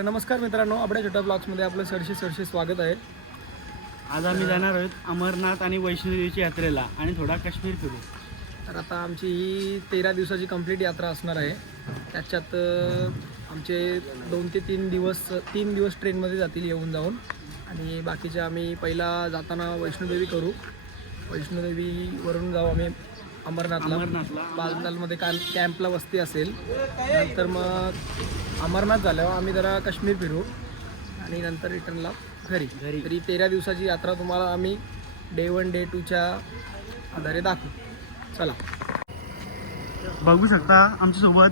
नमस्कार मित्रांनो, आपल्या छोट्या ब्लॉग्समध्ये आपलं सरसे स्वागत आहे. आज आम्ही जाणार आहोत अमरनाथ आणि वैष्णोदेवीच्या यात्रेला आणि थोडा काश्मीर फिरू. तर आता आमची ही 13 दिवसाची कंप्लीट यात्रा असणार आहे. त्याच्यात आमचे 2 ते 3 दिवस ट्रेनमध्ये जातील येऊन जाऊन, आणि बाकीचे आम्ही पहिला जाताना वैष्णोदेवी करू. वैष्णोदेवीवरून जाऊ आम्ही अमरनाथला. बालतालमध्ये कॅम्पला वस्ती असेल. नंतर मग अमरनाथ झाल्यावर आम्ही जरा काश्मीर फिरू आणि नंतर रिटर्नला घरी. तरी 13 दिवसाची यात्रा तुम्हाला आम्ही डे 1 डे 2च्या आधारे दाखवू. चला, बघू शकता आमच्यासोबत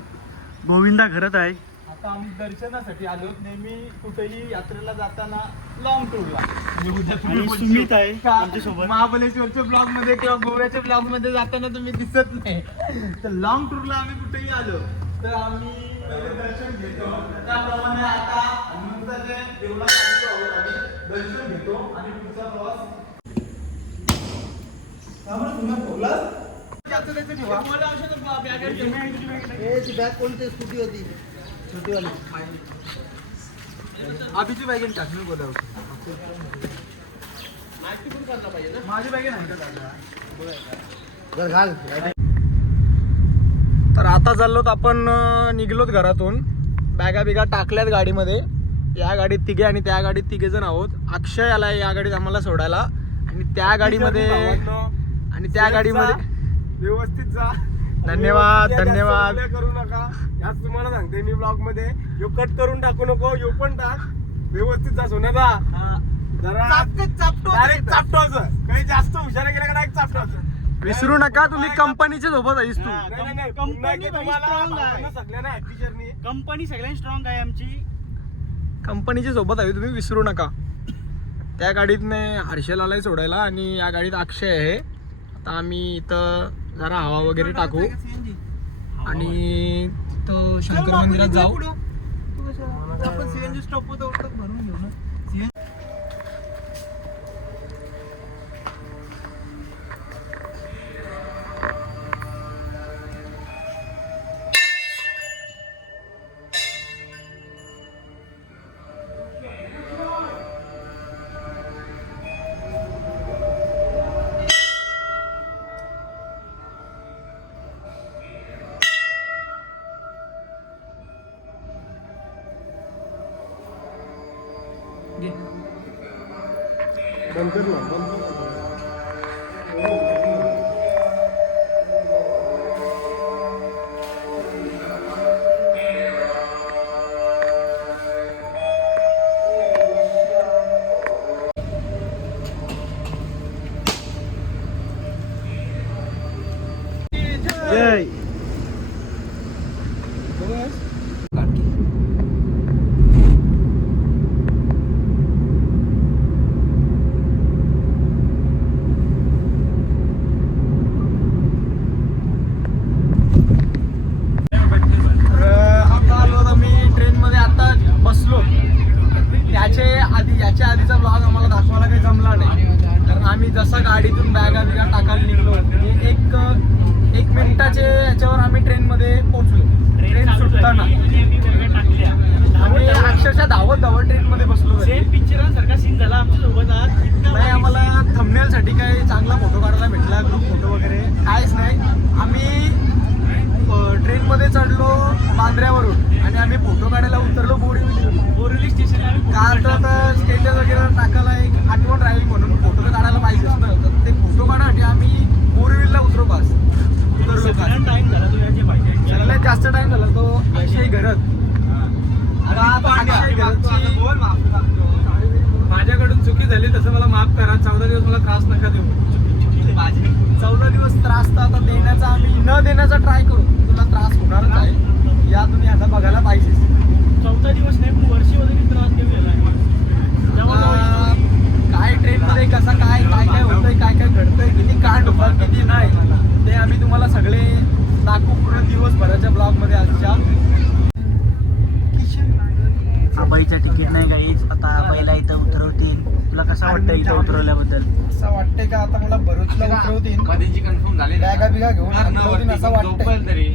गोविंदा घरात आहे. आता आम्ही दर्शनासाठी आलो. नेहमी कुठेही यात्रेला जाताना लॉंग टूरला आणि सुमित आहे आमच्यासोबत. महाबलेश्वरच्या ब्लॉग मध्ये किंवा गोव्याच्या ब्लॉग मध्ये जाताना तुम्ही दिसत नाही. तर लॉंग टूरला आम्ही कुठेही आलो तर आम्ही पहिले दर्शन घेतो. त्याप्रमाणे आता हनुमंताच्या देवळात आम्ही दर्शन घेतो आणि पुढचा प्रवास. स्कूटी होती छोटीवाली. आधीची बॅगेन टाकणार गोदावरी. माझी बॅगेन आहे का? घाल. तर आता चाललोत आपण, निघलोत घरातून. बॅगा बिगा टाकल्यात गाडीमध्ये. या गाडीत तिघे आणि त्या गाडीत 3 जण आहोत. अक्षय आलाय या गाडीत आम्हाला सोडायला, आणि त्या गाडीमध्ये व्यवस्थित जा. धन्यवाद. करू नका, याच तुम्हाला सांगते मी ब्लॉग मध्ये. यो कट करून टाकू नको, यो पण टाक. व्यवस्थित जा सोन्याचा. जरा डायरेक्ट चापटवायचं. काही जास्त हुशार गेला का डायरेक्ट चापटवायचं. विसरू नका, तुम्ही कंपनीच्या सोबत आहेस तू. नाही, कंपनी तुम्हाला सगळ्यांना हॅपी जर्नी. कंपनी सगळ्यांनी स्ट्रॉंग आहे आमची. कंपनीच्या सोबत आहे तुम्ही, विसरू नका. त्या गाडीतने हर्षल आलाय सोडायला आणि या गाडीत अक्षय आहे. आता आम्ही इथं जरा हवा वगैरे टाकू आणि तिथं शंकर मंदिरात जाऊ. आपण सीएनजी स्टॉप भरून घेऊ ना. बंद कर ना, बंद कर. जय. याच्या आधीचा ब्लॉग आम्हाला दाखवायला काही जमला नाही, कारण आम्ही जसा गाडीतून बॅगा बिगा टाकायला निघलो, एक मिनिटाचे याच्यावर आम्ही ट्रेनमध्ये पोहोचलो. ट्रेन सुटताना आम्ही अक्षरशः धावत ट्रेनमध्ये बसलो. पिक्चरांसारखा सीन झाला आमच्यासोबत आज. नाही, आम्हाला थंबनेलसाठी काही चांगला फोटो काढायला भेटला, ग्रुप फोटो वगैरे काहीच नाही. आम्ही ट्रेनमध्ये चढलो बांद्र्यावरून आणि आम्ही फोटो काढायला उतरलो बोरिवली स्टेशन. का तर स्टेटस वगैरे टाकायला एक आठवण राहील म्हणून फोटो तर काढायला पाहिजेच ना. तर ते फोटो काढायसाठी आम्ही बोरिवलीला उतरलो. टाइम झाला तो याचे पाहिजे. सगळ्यात जास्त टाइम झाला तो अक्षय घरात. माझ्याकडून चुकी झाली, तसं मला माफ करा. 14 दिवस मला त्रास नका देऊ. 14 दिवस त्रास तर आता देण्याचा, आम्ही न देण्याचा ट्राय करू. तुला त्रास होणारच आहे, या तुम्ही आता बघायला पाहिजे. 14 दिवस नाही पण वर्षी वगैरे त्रास देऊ गेला. काय ट्रेनमध्ये कसं काय होतंय, काय घडतंय, किती कांड होतात, किती नाही, ते आम्ही तुम्हाला सगळे दाखवू पूर्ण दिवसभराच्या ब्लॉगमध्ये आजच्या. आबाईचं तिकीट नाही काहीच. आता आबाईला इथं उतरवतील. तुला कसं वाटतं इथं उतरवल्याबद्दल? असं वाटतंय का आता मला भरूचला उतरवतील, बॅगा बिगा घेऊन उतरवतील असं वाटतंय.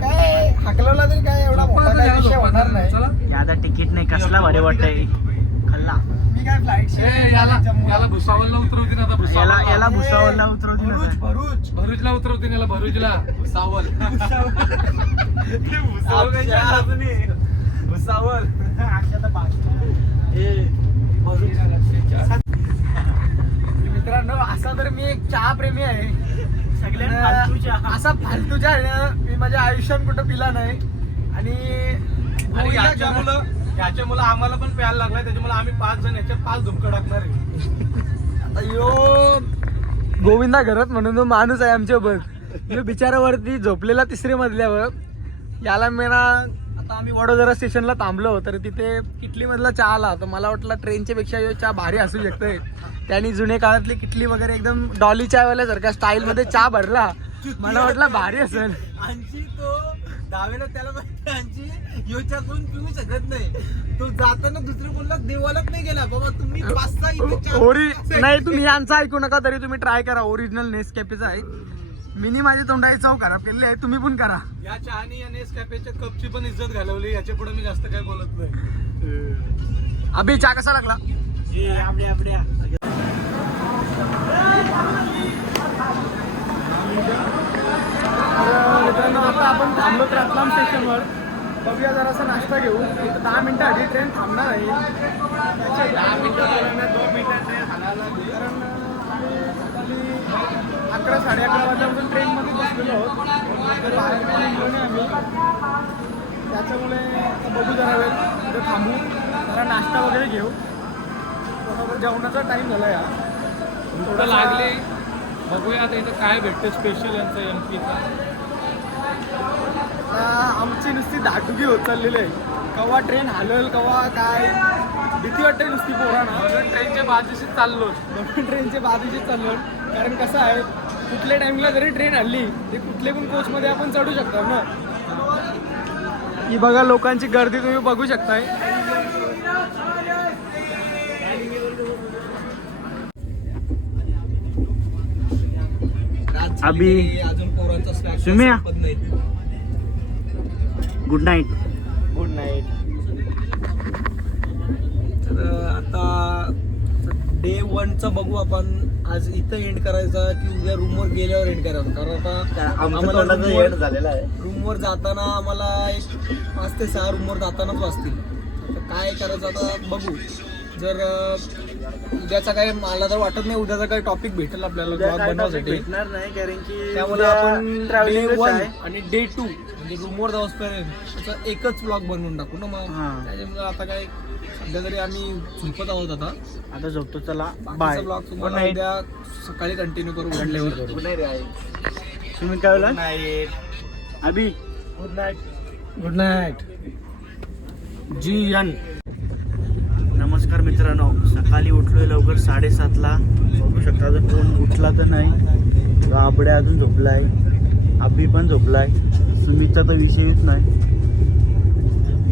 काय हाकलवला तरी काय एवढा मोठा काय विषय होणार नाही. यादा तिकीट नाही कसला भारी वाटतंय. खाल्ला मी काय फ्लाईट याला भुसावळला उतरवतील आता. याला भुसावळला उतरवतील आता. भरूच भरूचला उतरवतील याला. भरूचला भुसावळ. भुसावळ. मित्रांनो असा तर मी एक चहा प्रेमी आहे. सगळ्यात फालतू चहा. असा फालतू चहा आहे ना मी माझ्या आयुष्यात कुठं पिला नाही. आणि याच्यामुळे आम्हाला पण प्यायला लागलाय. त्याच्यामुळे आम्ही 5 जण याच्यात 5 धुमकं टाकणार आहे. आता यो गोविंदा घरात म्हणून तो माणूस आहे आमच्यासोबत. मी बिचारावरती झोपलेला 3ऱ्या मजल्यावर. याला मी ना आता आम्ही वडोदरा स्टेशनला थांबलो तर तिथे किटली मधला चहा आला. तर मला वाटलं ट्रेनच्या पेक्षा यो चहा भारी असू शकतोय. त्यांनी जुने काळातली किटली वगैरे एकदम डॉली चायवाल्यासारख्या स्टाईल मध्ये चहा भरला. मला वाटलं भारी असेल. आणखी तो दावेला त्याला आणखी योच्या करून पिऊ शकत नाही. तो जाताना दुसऱ्या कोणाला देवालाच नाही गेला बाबा. तुम्ही 5-6 इथे चहा नाही तुम्ही यांचं ऐकू नका तरी तुम्ही ट्राय करा. ओरिजिनल नेसकॅफेचा आहे. मिनी माझी तोंडाची चव खराब केली आहे. तुम्ही पण करा. या चहानी या नेसकॅफेच्या कपची पण इज्जत घालवली. याच्या पुढे मी जास्त काही बोलत नाही. अभि चहा कसा लागला? मित्रांनो आता आपण थांबलो रत्नाम स्टेशनवर. बघूया जरासा नाश्ता घेऊ. 10 मिनिटं आधी ट्रेन थांबणार आहे. 10 मिनिटं 2 मिनिटं ट्रेन हालायला लागली. कारण आम्ही सकाळी 11-11:30 वाजल्यापासून ट्रेनमध्ये बसलेलो आहोत. तर बाहेर काही निघलो नाही आम्ही. त्याच्यामुळे आता बघू जरा वेळ तिथं थांबू, जरा नाश्ता वगैरे घेऊ. बरोबर जेवणाचा टाईम झाला या. थोडं लागले. बघूया आता इथं काय भेटतं स्पेशल यांचं एमपीचा. आमची नुसती धाकधुकी होत चाललेली आहे. केव्हा ट्रेन हलल केव्हा काय भीती वाटते नुसती पोरांना. ट्रेनच्या बाजूशी चाललो. ट्रेनच्या बाजूची चाललो. कारण कसं आहे कुठल्या टाइमला जरी ट्रेन हल्ली ते कुठले पण कोचमध्ये आपण चढू शकतो ना. ही बघा लोकांची गर्दी तुम्ही बघू शकताय. अभि अजून पोरांचा snack सुम्या. संपत नाही. Good night. Good night. तर आता डे 1चं बघू आपण. आज इथं एंड करायचा की उद्या रूमवर गेल्यावर एंड करायचा. कारण आता झालेला आहे. रूमवर जाताना आम्हाला एक 5 ते 6 रूमवर जातानाच वाजतील. आता काय करायचं आता बघू. जर उद्याचा काय मला तर वाटत नाही उद्याचा काही टॉपिक भेटेल आपल्याला ब्लॉग बनवण्यासाठी. भेटणार नाही कारण की त्यामुळे आपण ट्रॅव्हलिंग डे 1 आणि डे 2 म्हणजे रूमवर जाऊसपर्यंत त्याचा एकच ब्लॉग बनवून टाकू ना मग. हां. त्याच्यामुळे आता काय सध्या तरी आम्ही झुंपत आहोत. आता झोपतो. चला बाय. बाकीचा ब्लॉग तुम्हाला उद्या सकाळी कंटिन्यू करू उघडल्यावर. तुम्ही काय बोला? Abhi good night. Good night. GN. नमस्कार मित्रांनो. सकाळी उठलोय लवकर 7:30ला. बघू शकता अजून कोण उठला तर नाही. राबड्या अजून झोपलाय. अभि पण झोपलाय. सुमितचा तर विषयच नाही.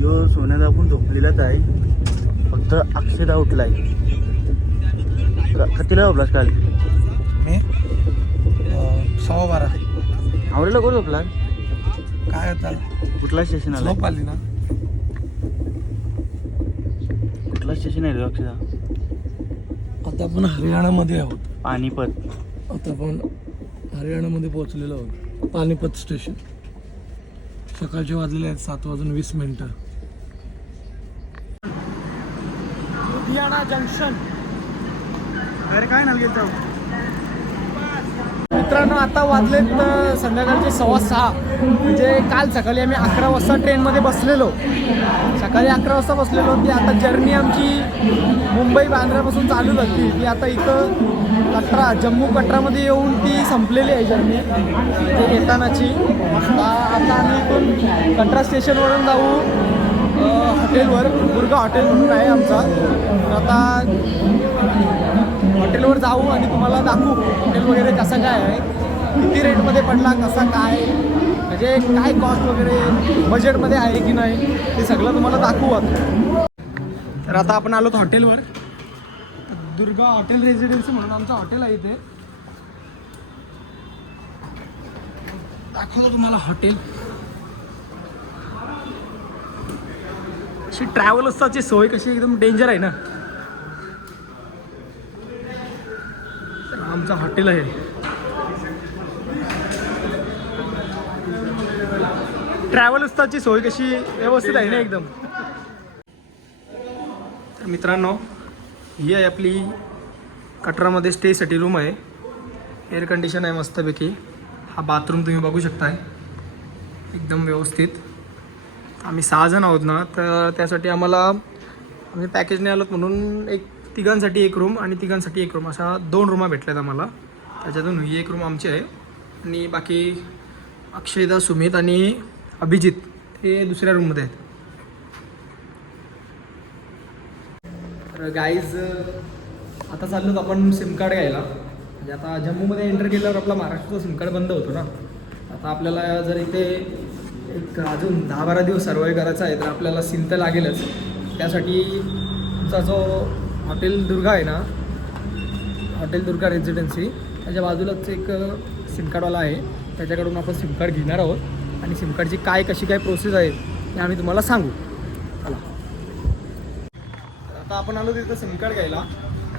यो सोन्याचा पण झोपलेलाच आहे. फक्त अक्षदा उठलाय. कितीला झोपलास काल? मी 12:15. आवडलं कोण झोपला? काय होता कुठला स्टेशन आला? झोप आली ना. कुठला स्टेशन आहे रे अक्षदा? आता आपण हरियाणामध्ये आहोत. पानिपत. आता आपण हरियाणामध्ये पोहोचलेलो आहोत. पानिपत स्टेशन. सकाळचे वाजलेले आहेत 7:20. लुधियाना जंक्शन. अरे काय नाव घेतो मित्रांनो. आता वाजलेत संध्याकाळचे 6:15. म्हणजे काल सकाळी आम्ही 11 वाजता ट्रेनमध्ये बसलेलो. सकाळी 11 वाजता बसलेलो. ती आता जर्नी आमची मुंबई बांद्रापासून चालू झाली. ती आता इथं जम्मू कटरामध्ये येऊन ती संपलेली आहे जर्नी म्हणजे येतानाची. आता आम्ही इथून कटरा स्टेशनवरून जाऊ हॉटेलवर. गुरगा हॉटेल म्हणून आहे आमचा. तर आता हॉटेलवर जाऊ आणि तुम्हाला दाखवू हॉटेल वगैरे कसं काय आहे, किती रेटमध्ये पडला, कसा काय म्हणजे काय कॉस्ट वगैरे बजेटमध्ये आहे की नाही ते सगळं तुम्हाला दाखवू आता. तर आता आपण आलो हॉटेलवर. दुर्गा हॉटेल रेसिडेन्सी म्हणून आमचं हॉटेल आहे इथे. दाखवतो तुम्हाला हॉटेल. अशी ट्रॅव्हलर्सची सोय कशी एकदम डेंजर आहे ना. तर आमचं हॉटेल आहे. ट्रॅव्हलर्सची सोय कशी व्यवस्थित आहे ना एकदम. तर मित्रांनो ही आहे आपली कटरामध्ये स्टेसाठी रूम आहे. एअर कंडिशन आहे मस्तपैकी. हा बाथरूम तुम्ही बघू शकताय एकदम व्यवस्थित. आम्ही 6 जण आहोत ना, तर त्यासाठी आम्ही पॅकेजने आलोत म्हणून तिघांसाठी एक रूम आणि तिघांसाठी एक रूम अशा 2 रूमा भेटल्यात आम्हाला. त्याच्यातून ही एक रूम आमची आहे आणि बाकी अक्षयदा, सुमित आणि अभिजित हे दुसऱ्या रूममध्ये आहेत. तर गाईज आता चाललोत आपण सिम कार्ड घ्यायला. म्हणजे आता जम्मूमध्ये एंटर केल्यावर आपला महाराष्ट्राचा सिम कार्ड बंद होतो ना. आता आपल्याला जर इथे एक अजून 10-12 दिवस सर्वाईव्ह करायचा आहे तर आपल्याला सिम तर लागेलच. त्यासाठी तुमचा जो हॉटेल दुर्गा आहे ना, हॉटेल दुर्गा रेसिडेन्सी त्याच्या बाजूलाच एक सिम कार्डवाला आहे. त्याच्याकडून आपण सिम कार्ड घेणार आहोत आणि सिम कार्डची कशी काय प्रोसेस आहे हे आम्ही तुम्हाला सांगू. चला आता आपण आलो तिथं सिम कार्ड घ्यायला.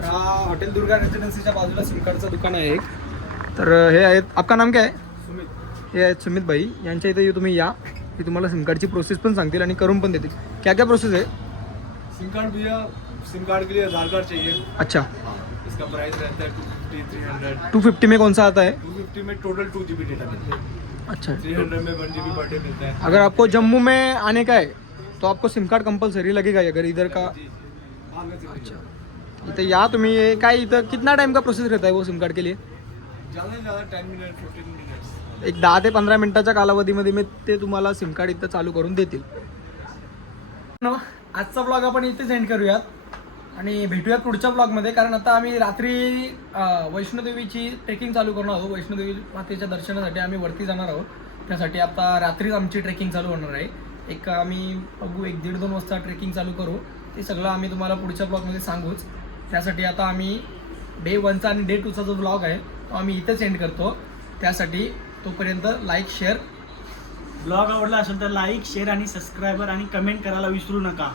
हा हॉटेल दुर्गा रेसिडेन्सीच्या बाजूला सिम कार्डचं दुकान आहे एक. तर हे आहेत, आपका नाम क्या है? सुमित. हे आहेत सुमित भाई. यांच्या इथे तुम्ही या, ते तुम्हाला सिम कार्डची प्रोसेस पण सांगतील आणि करून पण देतील. क्या क्या प्रोसेस है? सिम कार्ड भैया, सिम कार्ड के लिए आधार कार्ड चाहिए. अच्छा, इसका प्राइस रहता है 250-300. 250 में कौन सा आता है? 250 में टोटल 2 GB डेटा मिलता है. अच्छा, 300 में 1 GB पर डे मिलता है. अगर आपको जम्मू में आने का है तो आपको सिम कार्ड कंपलसरी लगेगा ही अगर इधर का. जी. हाँ, मैं अच्छा, इथं या तुम्ही. काय इथं कितना टाइम का प्रोसेस रहता है वो सिम कार्ड के लिए? ज़्यादा से ज़्यादा 10 मिनट 15 मिनट्स. एक 10 ते 15 मिनिटाच्या कालावधीमध्ये मी ते तुम्हाला सिम कार्ड इथं चालू करून देतील. आजचा ब्लॉग आपण इथेच एंड करूयात आणि भेटूयात पुढच्या ब्लॉगमध्ये. कारण आता आम्ही रात्री वैष्णोदेवीची ट्रेकिंग चालू करणार आहोत. वैष्णोदेवी मातेच्या दर्शनासाठी आम्ही वरती जाणार आहोत. त्यासाठी आता रात्रीच आमची ट्रेकिंग चालू होणार आहे. एक आम्ही बघू 1-1.5-2 वाजता ट्रेकिंग चालू करू. ते सगळं आम्ही तुम्हाला पुढच्या ब्लॉगमध्ये सांगूच. त्यासाठी आता आम्ही डे 1चा आणि डे 2चा जो ब्लॉग आहे तो आम्ही इथेच एंड करतो. त्यासाठी तोपर्यंत लाईक, शेअर. ब्लॉग आवडला असेल तर लाईक, शेअर आणि सबस्क्रायबर आणि कमेंट करायला विसरू नका.